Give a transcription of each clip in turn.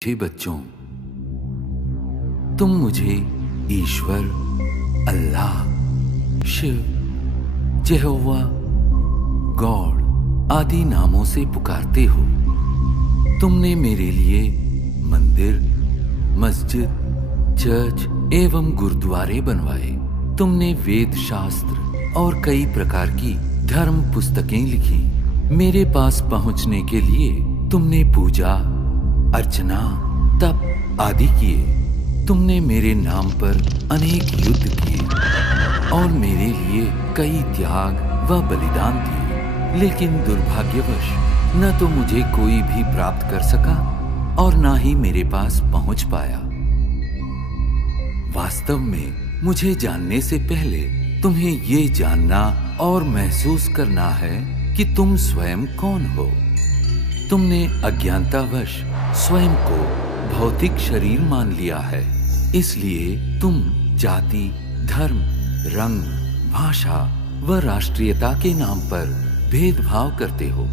मीठे बच्चों, तुम मुझे ईश्वर, अल्लाह, शिव, यहोवा, गॉड आदि नामों से पुकारते हो। तुमने मेरे लिए मंदिर, मस्जिद, चर्च एवं गुरुद्वारे बनवाए। तुमने वेद शास्त्र और कई प्रकार की धर्म पुस्तकें लिखी। मेरे पास पहुंचने के लिए तुमने पूजा, अर्चना, तप आदि किए। तुमने मेरे नाम पर अनेक युद्ध किए और मेरे लिए कई त्याग व बलिदान दिए। लेकिन दुर्भाग्यवश न तो मुझे कोई भी प्राप्त कर सका और न ही मेरे पास पहुंच पाया। वास्तव में मुझे जानने से पहले तुम्हें ये जानना और महसूस करना है कि तुम स्वयं कौन हो। तुमने अज्ञानतावश स्वयं को भौतिक शरीर मान लिया है, इसलिए तुम जाति, धर्म, रंग, भाषा व राष्ट्रीयता के नाम पर भेदभाव करते हो।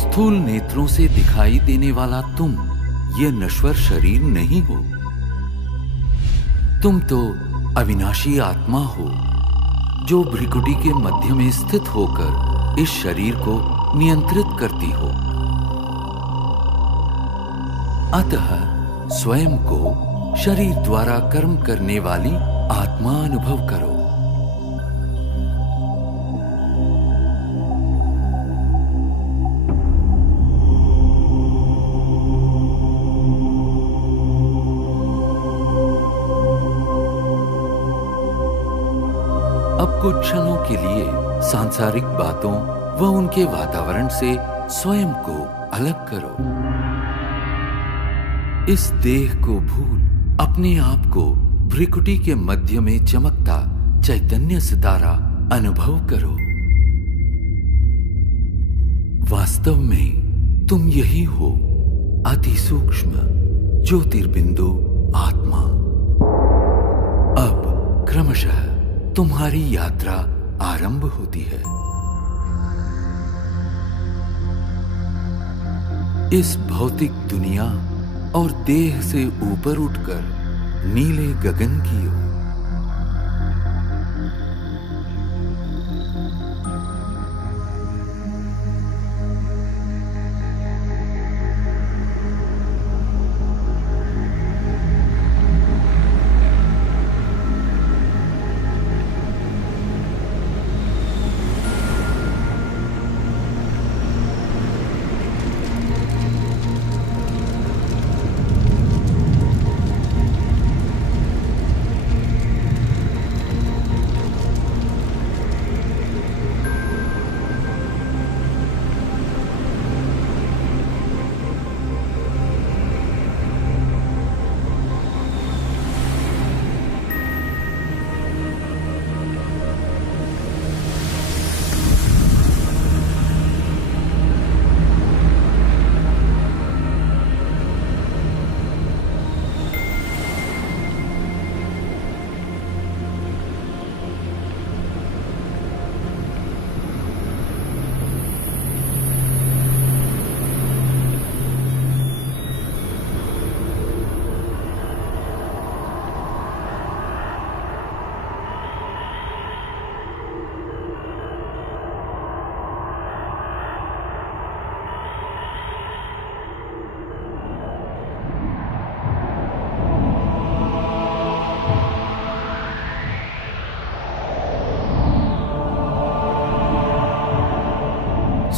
स्थूल नेत्रों से दिखाई देने वाला तुम ये नश्वर शरीर नहीं हो। तुम तो अविनाशी आत्मा हो, जो भ्रिकुटी के मध्य में स्थित होकर इस शरीर को नियंत्रित करती हो। अतः स्वयं को शरीर द्वारा कर्म करने वाली आत्मा अनुभव करो। अब कुछ क्षणों के लिए सांसारिक बातों व उनके वातावरण से स्वयं को अलग करो। इस देह को भूल अपने आप को भ्रिकुटी के मध्य में चमकता चैतन्य सितारा अनुभव करो। वास्तव में तुम यही हो, अति सूक्ष्म ज्योतिर्बिंदु आत्मा। अब क्रमशः तुम्हारी यात्रा आरंभ होती है। इस भौतिक दुनिया और देह से ऊपर उठकर नीले गगन की ओर।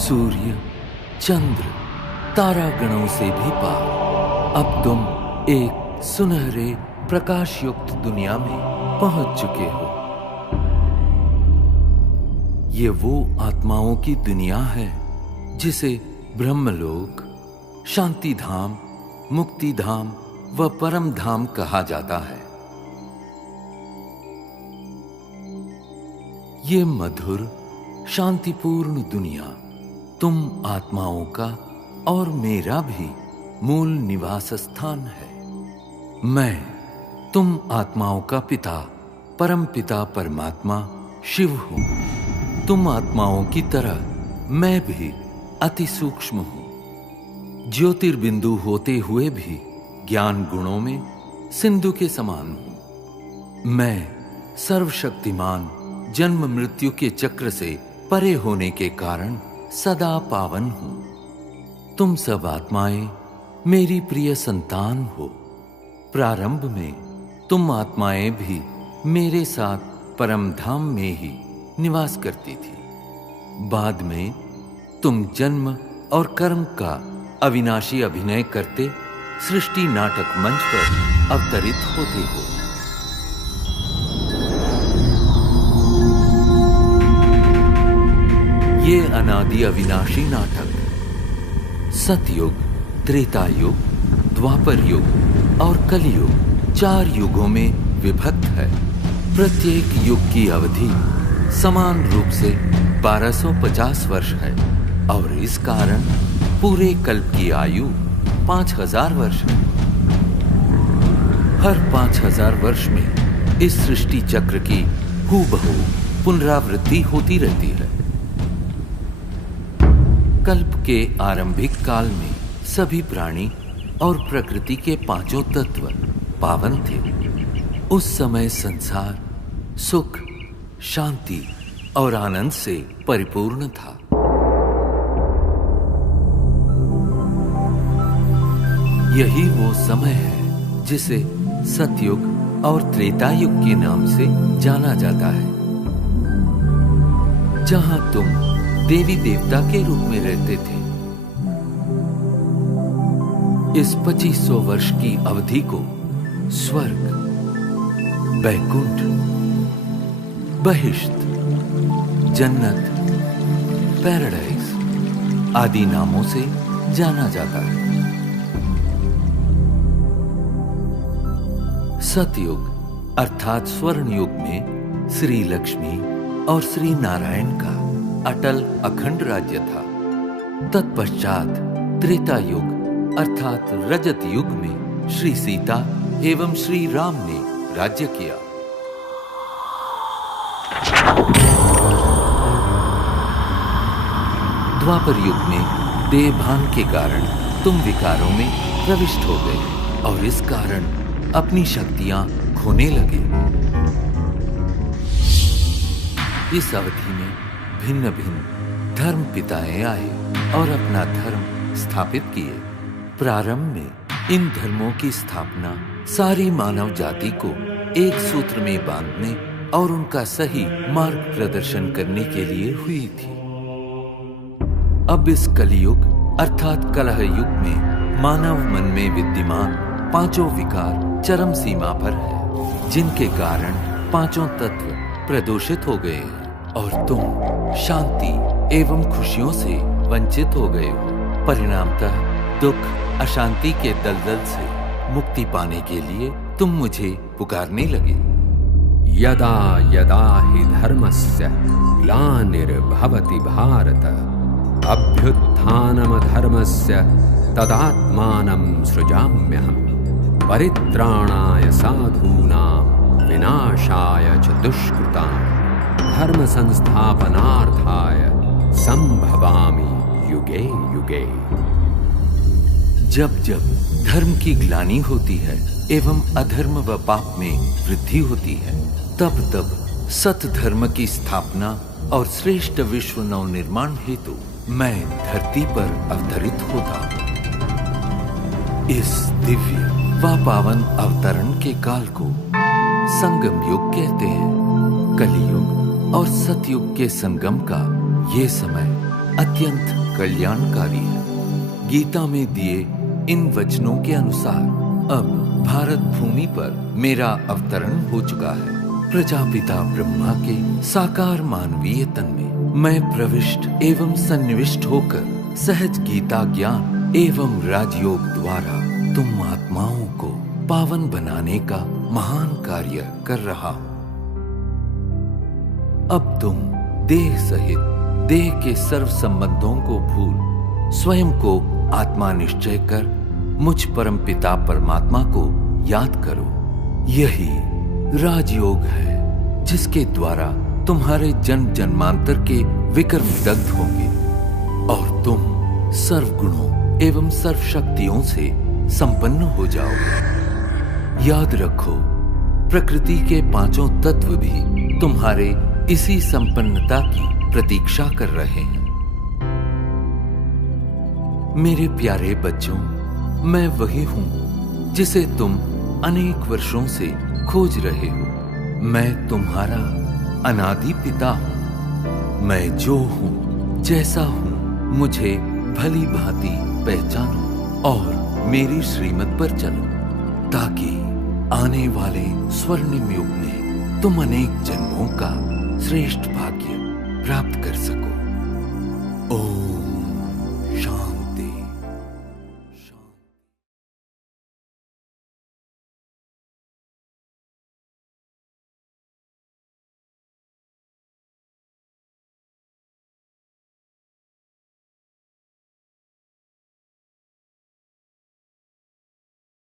सूर्य, चंद्र, तारागणों से भी पार अब तुम एक सुनहरे प्रकाश युक्त दुनिया में पहुंच चुके हो। ये वो आत्माओं की दुनिया है जिसे ब्रह्मलोक, शांति धाम, मुक्ति धाम व परम धाम कहा जाता है। ये मधुर शांतिपूर्ण दुनिया तुम आत्माओं का और मेरा भी मूल निवास स्थान है। मैं तुम आत्माओं का पिता, परम पिता परमात्मा शिव हूं। तुम आत्माओं की तरह मैं भी अति सूक्ष्म हूं। ज्योतिर्बिंदु होते हुए भी ज्ञान गुणों में सिंधु के समान हूं। मैं सर्वशक्तिमान जन्म मृत्यु के चक्र से परे होने के कारण सदा पावन हूं। तुम सब आत्माएं मेरी प्रिय संतान हो। प्रारंभ में तुम आत्माएं भी मेरे साथ परम धाम में ही निवास करती थी। बाद में तुम जन्म और कर्म का अविनाशी अभिनय करते सृष्टि नाटक मंच पर अवतरित होते हो। ये अनादि अविनाशी नाटक सतयुग, त्रेता युग, द्वापर युग और कलियुग 4 युगों में विभक्त है। प्रत्येक युग की अवधि समान रूप से 1250 वर्ष है और इस कारण पूरे कल्प की आयु 5000 वर्ष है। हर 5000 वर्ष में इस सृष्टि चक्र की हूबहू पुनरावृत्ति होती रहती है। कल्प के आरंभिक काल में सभी प्राणी और प्रकृति के 5 तत्व पावन थे। उस समय संसार सुख, शांति और आनंद से परिपूर्ण था। यही वो समय है जिसे सतयुग और त्रेता युग के नाम से जाना जाता है, जहां तुम देवी देवता के रूप में रहते थे। इस 2500 वर्ष की अवधि को स्वर्ग, बैकुंठ, बहिश्त, जन्नत, पैराडाइज आदि नामों से जाना जाता है। सतयुग अर्थात स्वर्ण युग में श्री लक्ष्मी और श्री नारायण का अटल अखंड राज्य था। तत्पश्चात त्रेता युग अर्थात रजत युग में श्री सीता एवं श्री राम ने राज्य किया। द्वापर युग में देहभान के कारण तुम विकारों में प्रविष्ट हो गए और इस कारण अपनी शक्तियां खोने लगे। इस अवधि में भिन्न भिन्न धर्म पिताएं आए और अपना धर्म स्थापित किए। प्रारंभ में इन धर्मों की स्थापना सारी मानव जाति को एक सूत्र में बांधने और उनका सही मार्ग प्रदर्शन करने के लिए हुई थी। अब इस कलियुग अर्थात कलह युग में मानव मन में विद्यमान 5 विकार चरम सीमा पर है, जिनके कारण 5 तत्व प्रदूषित हो गए हैं और तुम शांति एवं खुशियों से वंचित हो गए हो। परिणामतः दुख, अशांति के दलदल से मुक्ति पाने के लिए तुम मुझे पुकारने लगे। यदा यदा हि धर्मस्य ग्लानिर्भवति भारत अभ्युत्थानमधर्मस्य तदात्मानं सृजाम्यहम् परित्राणाय साधूनां विनाशाय च दुष्कृताम् धर्म संस्थापनार्थाय संभवामि युगे युगे। जब जब धर्म की ग्लानि होती है एवं अधर्म व पाप में वृद्धि होती है, तब तब सत धर्म की स्थापना और श्रेष्ठ विश्व नवनिर्माण हेतु मैं धरती पर अवतरित होता हूँ। इस दिव्य व पावन अवतरण के काल को संगम युग कहते हैं। कलियुग और सतयुग के संगम का ये समय अत्यंत कल्याणकारी है। गीता में दिए इन वचनों के अनुसार अब भारत भूमि पर मेरा अवतरण हो चुका है। प्रजापिता ब्रह्मा के साकार मानवीय तन में मैं प्रविष्ट एवं सन्निविष्ट होकर सहज गीता ज्ञान एवं राजयोग द्वारा तुम आत्माओं को पावन बनाने का महान कार्य कर रहा हूं। अब तुम देह सहित देह के सर्व संबंधों को भूल स्वयं को आत्मा निश्चय कर मुझ परमपिता परमात्मा को याद करो। यही राजयोग है जिसके द्वारा तुम्हारे जन्म जन्मांतर के विकर्म दग्ध होंगे और तुम सर्वगुणों एवं सर्वशक्तियों से संपन्न हो जाओगे। याद रखो, प्रकृति के पांचों तत्व भी तुम्हारे इसी संपन्नता की प्रतीक्षा कर रहे हैं। मेरे प्यारे बच्चों, मैं वही हूं जिसे तुम अनेक वर्षों से खोज रहे हो। मैं तुम्हारा अनादि पिता हूं। मैं जो हूं, जैसा हूं, मुझे भली भांति पहचानो और मेरी श्रीमत पर चलो, ताकि आने वाले स्वर्णिम युग में तुम अनेक जन्मों का श्रेष्ठ भाग्य प्राप्त कर सको।